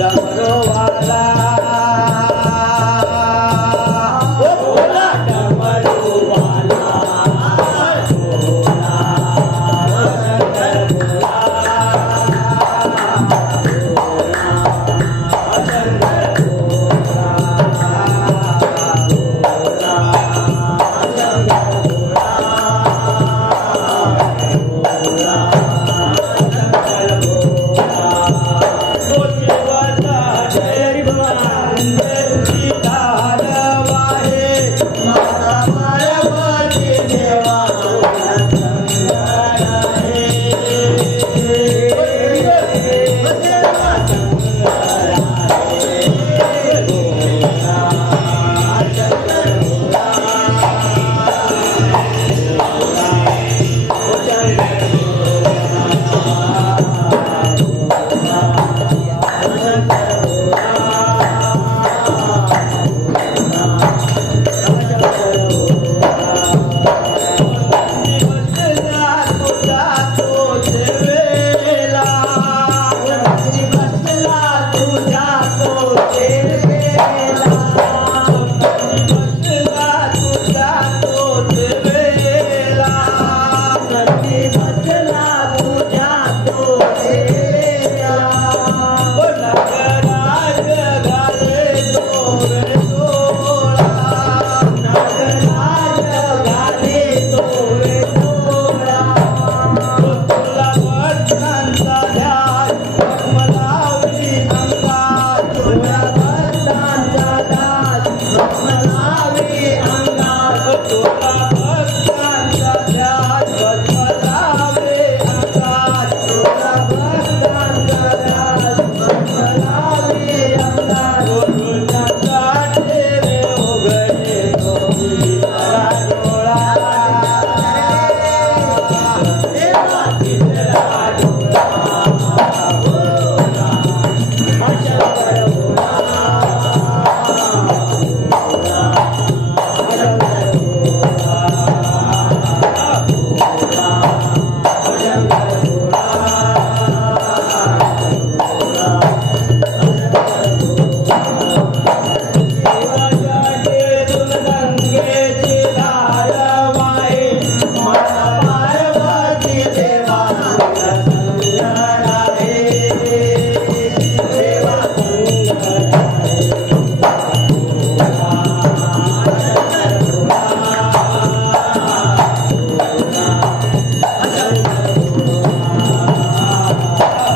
भगवाला Okay.